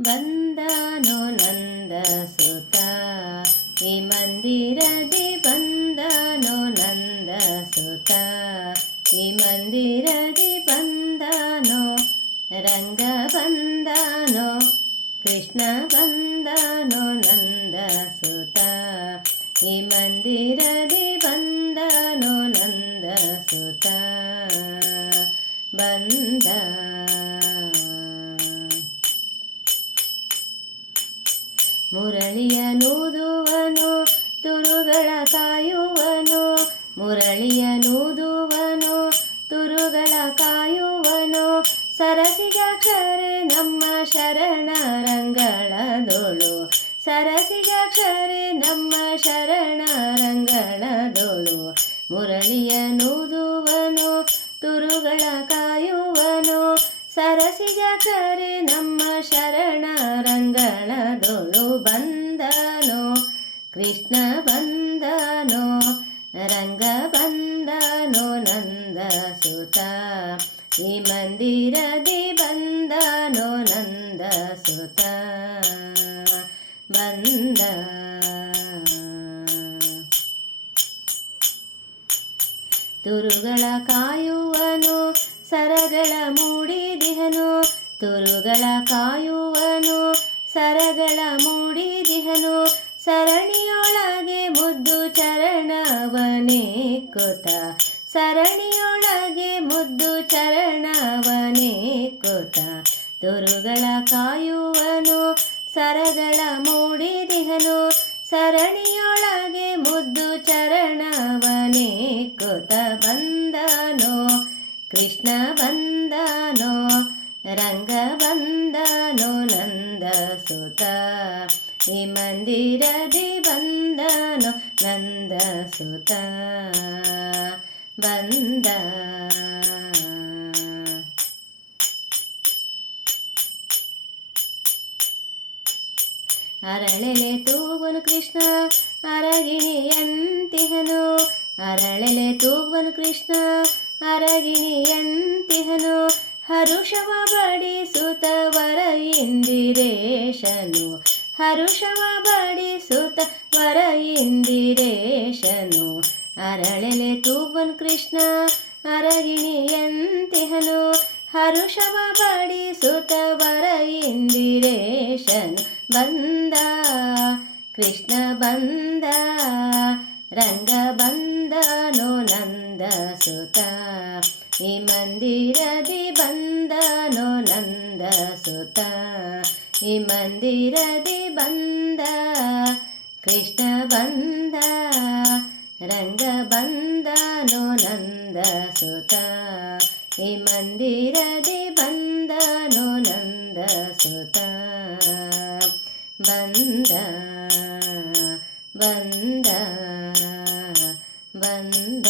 ಬಂದನೋ ನಂದ ಸುತ ಈ ಮಂದಿರದಿ ಬಂದನೋ ನಂದ ಸುತ ಈ ಮಂದಿರದಿ ಬಂದನೋ ರಂಗ ಬಂದನೋ ಕೃಷ್ಣ ಬಂದನೋ ನಂದ ಸುತ ಈ ಮಂದಿರದಿ ಬಂದನೋ ನಂದ ಸುತ ಬಂದ ಮುರಳಿಯ ನೂದುವನು ತುರುಗಳ ಕಾಯುವನು. ಮುರಳಿಯನೂದುವನು ತುರುಗಳ ಕಾಯುವನು. ಸರಸಿಜಾಕ್ಷರೆ ನಮ್ಮ ಶರಣರಂಗಳದೊಳು ಸರಸಿಜಾಕ್ಷರೆ ನಮ್ಮ ಶರಣರಂಗಳದೊಳು ಮುರಳಿಯ ಸರಸಿಜಾಕ್ಷರೆ ನಮ್ಮ ಶರಣ ಶರಣರಂಗಳದೊಳು ಬಂದನೋ, ಕೃಷ್ಣ ಬಂದನೋ, ರಂಗ ಬಂದನೋ ನಂದ ಸುತ ಈ ಮಂದಿರದಿ ಬಂದನೋ ನಂದ ಸುತ ಬಂದ. ತುರುಗಳ ಕಾಯುವನು ಸರಗಳ ಮೂಡಿದಿಹನು, ತುರುಗಳ ಕಾಯುವನು. ಸರಗಳ ಮೂಡಿದಿಹನು, ಸರಣಿಯೊಳಗೆ ಮುದ್ದು ಚರಣವನೇ ಕುತ. ಸರಣಿಯೊಳಗೆ ಮುದ್ದು ಚರಣವನೇ ಕೊತ. ತುರುಗಳ ಕಾಯುವನು, ಸರಗಳ ಮೂಡಿದಿಹನು, ಸರಣಿಯೊಳಗೆ ಕೃಷ್ಣ ಬಂದನೋ, ರಂಗ ಬಂದನೋ, ನಂದ ಸುತ. ಈ ಮಂದಿರದಿ ಬಂದನೋ, ನಂದ ಸುತ. ಬಂದ. ಅರಳೆಲೆ ತೂವನು ಕೃಷ್ಣ, ಅರಗಿಣಿಯಂತಿಹನು. ಅರಳೆಲೆ ತೂವನು ಕೃಷ್ಣ ಅರಗಿಣಿಯಂತಿಹನು ಹರುಷವ ಬಡಿಸುತ ವರ ಇಂದಿರೇಶನು. ಹರುಷವ ಬಡಿಸುತ್ತ ವರ ಇಂದಿರೇಶನು. ಅರಳೆಲೆ ತೂವನ್ ಕೃಷ್ಣ ಅರಗಿಣಿಯಂತಿಹನು ಹರುಷವ ಬಡಿಸುತ್ತ ವರ ಇಂದಿರೇಶನು. ಬಂದ, ಕೃಷ್ಣ ಬಂದ, ರಂಗ ಬಂದನೋ ನಂದ ಸುತ ಈ ಮಂದಿರದಿ ಬಂದನೋ ನಂದ ಸುತ ಈ ಮಂದಿರದಿ ಬಂದ ಕೃಷ್ಣ ಬಂದ ರಂಗ ಬಂದನೋ ನಂದ ಸುತ ಈ ಮಂದಿರದಿ ಬಂದನೋ ನಂದ ಸುತ ಬಂದ ಬಂದ ಬಂದ